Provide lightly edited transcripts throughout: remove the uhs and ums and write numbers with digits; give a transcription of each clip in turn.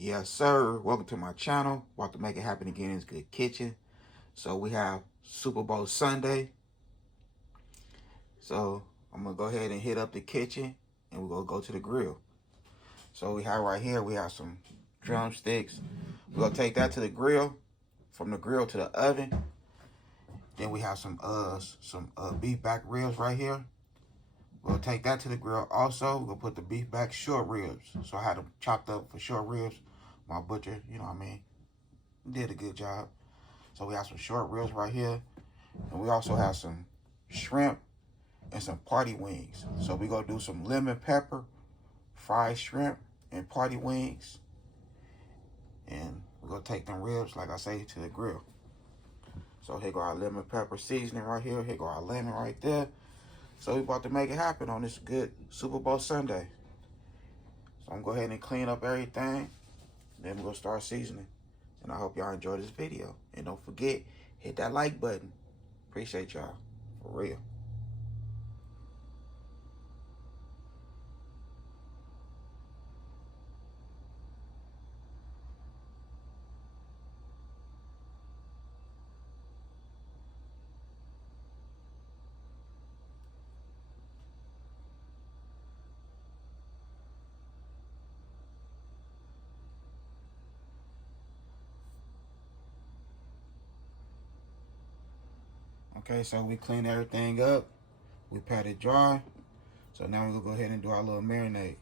Yes, sir. Welcome to my channel. About to make it happen again in this good kitchen. So we have Super Bowl Sunday. So I'm gonna go ahead and hit up the kitchen and we're gonna go to the grill. So we have right here, we have some drumsticks. We're gonna take that to the grill, from the grill to the oven. Then we have some beef back ribs right here. We'll take that to the grill also. We're gonna put the beef back short ribs. So I had them chopped up for short ribs. My butcher, you know what I mean, did a good job. So we have some short ribs right here. And we also have some shrimp and some party wings. So we're gonna do some lemon pepper, fried shrimp, and party wings. And we're gonna take them ribs, like I say, to the grill. So here go our lemon pepper seasoning right here. Here go our lemon right there. So we're about to make it happen on this good Super Bowl Sunday. So I'm gonna go ahead and clean up everything. Then we're gonna start seasoning. And I hope y'all enjoy this video. And don't forget, hit that like button. Appreciate y'all, for real. Okay, so we clean everything up. We pat it dry. So now we're gonna go ahead and do our little marinade.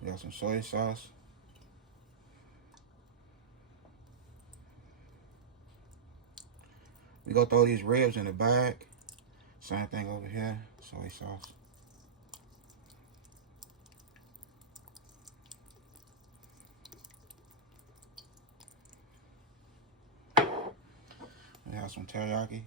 We got some soy sauce. We gonna throw these ribs in the bag. Same thing over here, soy sauce. We have some teriyaki.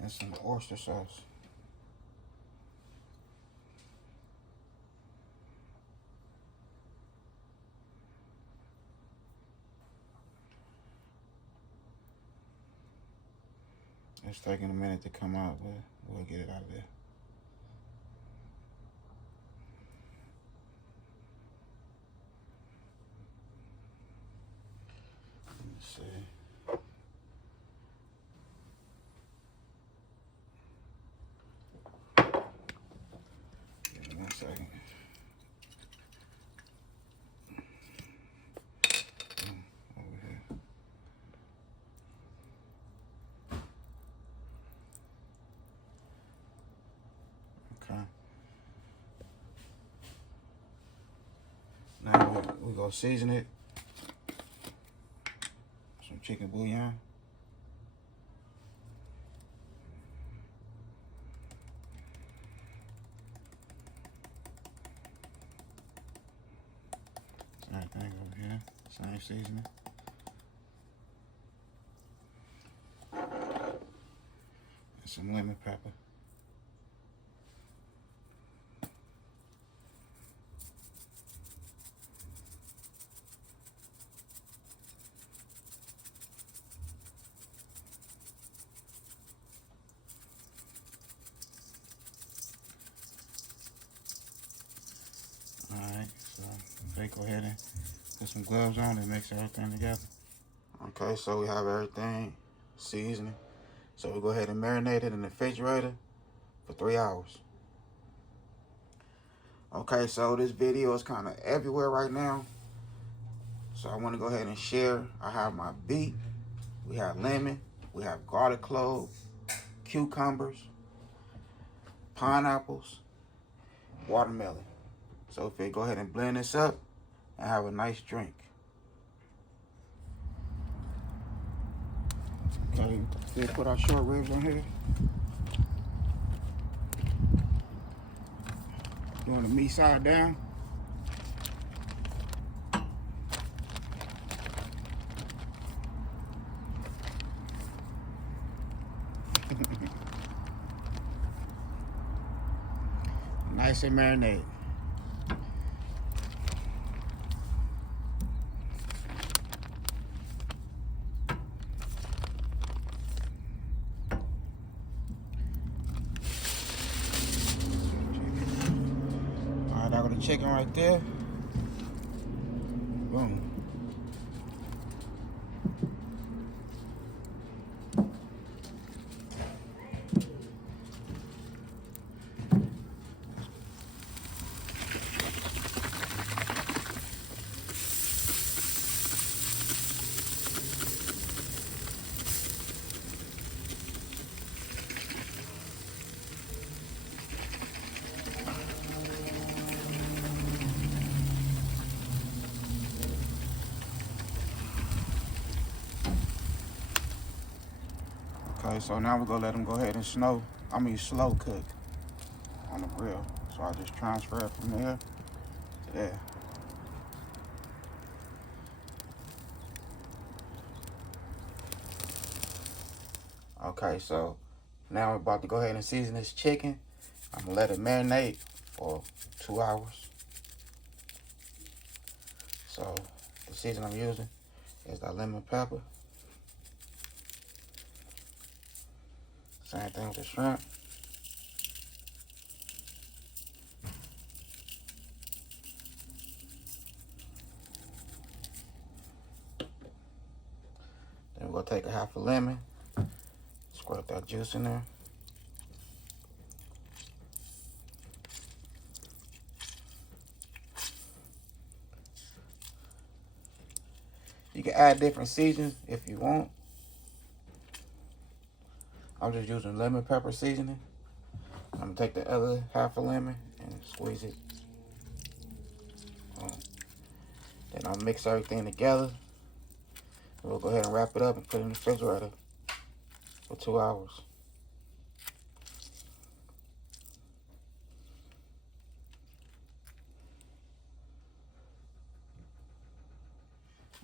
And some oyster sauce. It's taking a minute to come out, but we'll get it out of there. Let's see. Give me 1 second. Over here. Okay. Now we go season it. Some chicken bouillon. Same thing over here. Same seasoning. And some lemon pepper. Alright, so they go ahead and put some gloves on and mix everything together. Okay, so we have everything seasoning. So we go ahead and marinate it in the refrigerator for 3 hours. Okay, so this video is kind of everywhere right now. So I want to go ahead and share. I have my beet, we have lemon, we have garlic clove, cucumbers, pineapples, watermelon. So if you go ahead and blend this up and have a nice drink. Okay, we put our short ribs on here. Doing the meat side down. Nice and marinated. chicken right there. Boom. Okay, so now we're gonna let them go ahead and slow cook on the grill. So I just transfer it from there to there. Okay, so now we're about to go ahead and season this chicken. I'm gonna let it marinate for 2 hours. So the season I'm using is the lemon pepper. Same thing with the shrimp. Then we're gonna take a half a lemon, squirt that juice in there. You can add different seasonings if you want. I'm just using lemon pepper seasoning. I'm gonna take the other half a lemon and squeeze it. Then I'll mix everything together. We'll go ahead and wrap it up and put it in the refrigerator for 2 hours.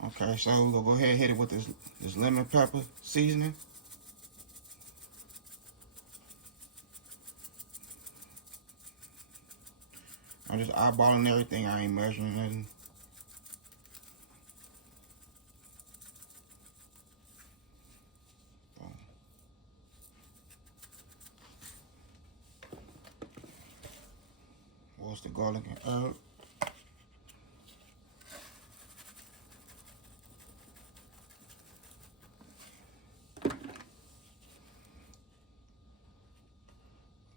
Okay, so we're gonna go ahead and hit it with this lemon pepper seasoning. I'm just eyeballing everything. I ain't measuring nothing. What's the garlic and herb?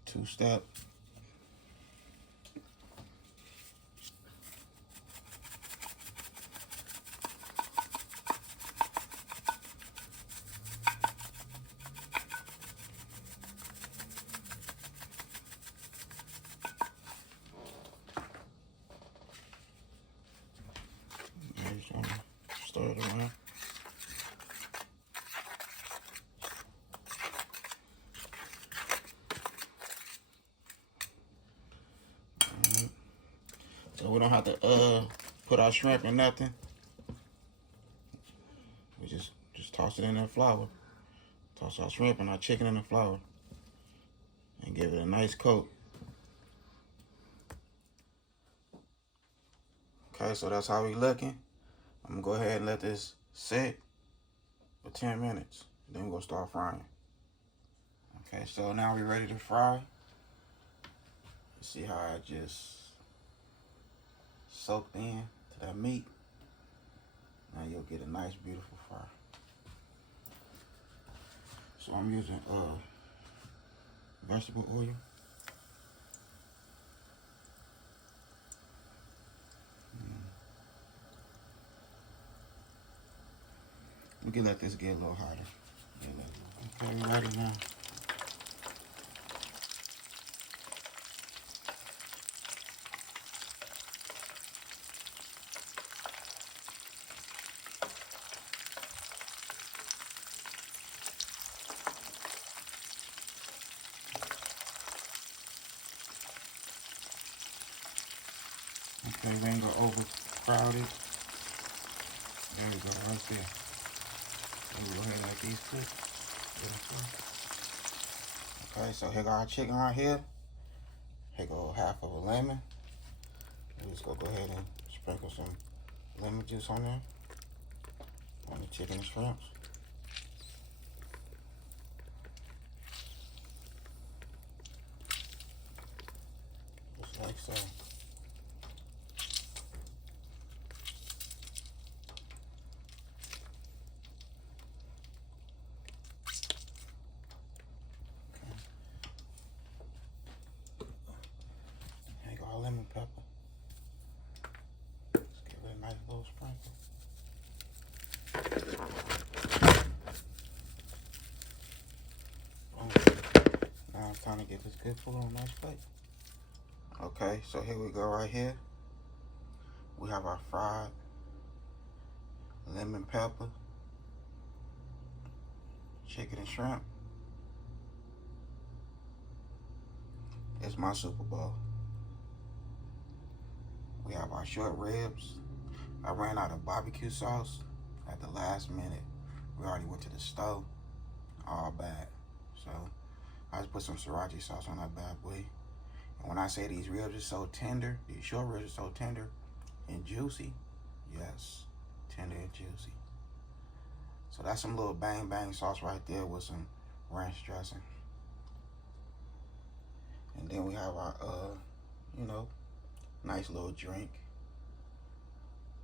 Two-step. Just want to stir it around. So we don't have to put our shrimp in nothing. We just toss it in that flour. Toss our shrimp and our chicken in the flour and give it a nice coat. Okay, so that's how we looking. I'm gonna go ahead and let this sit for 10 minutes. Then we're gonna start frying. Okay, so now we're ready to fry. See how I just soaked in to that meat. Now you'll get a nice, beautiful fry. So I'm using vegetable oil. We can let this get a little hotter. Okay, we're ready now. Okay, we ain't gonna overcrowd it. There we go, right there. We'll go ahead and let these cook. Okay, so here go our chicken right here. Here go half of a lemon. We're just gonna go ahead and sprinkle some lemon juice on there. On the chicken and shrimps. Just like so. time to get this good food on a nice plate. Okay, so here we go right here. We have our fried lemon pepper, chicken and shrimp. It's my Super Bowl. We have our short ribs. I ran out of barbecue sauce at the last minute. We already went to the stove. All bad. So I just put some sriracha sauce on that bad boy. And when I say these ribs are so tender, these short ribs are so tender and juicy, yes, tender and juicy. So that's some little bang bang sauce right there with some ranch dressing. And then we have our, you know, nice little drink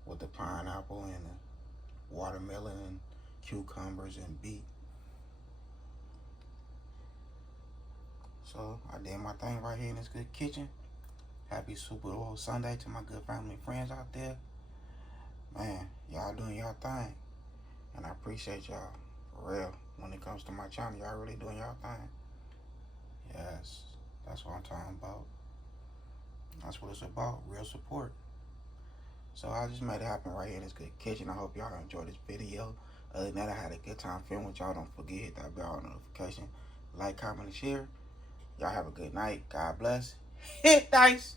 with the pineapple and the watermelon and cucumbers and beet. So I did my thing right here in this good kitchen. Happy Super Bowl Sunday to my good family and friends out there. Man, y'all doing y'all thing. And I appreciate y'all, for real. When it comes to my channel, y'all really doing y'all thing. Yes, that's what I'm talking about. That's what it's about, real support. So I just made it happen right here in this good kitchen. I hope y'all enjoyed this video. Other than that, I had a good time filming with y'all. Don't forget, hit that bell notification. Like, comment, and share. Y'all have a good night. God bless. Hit dice.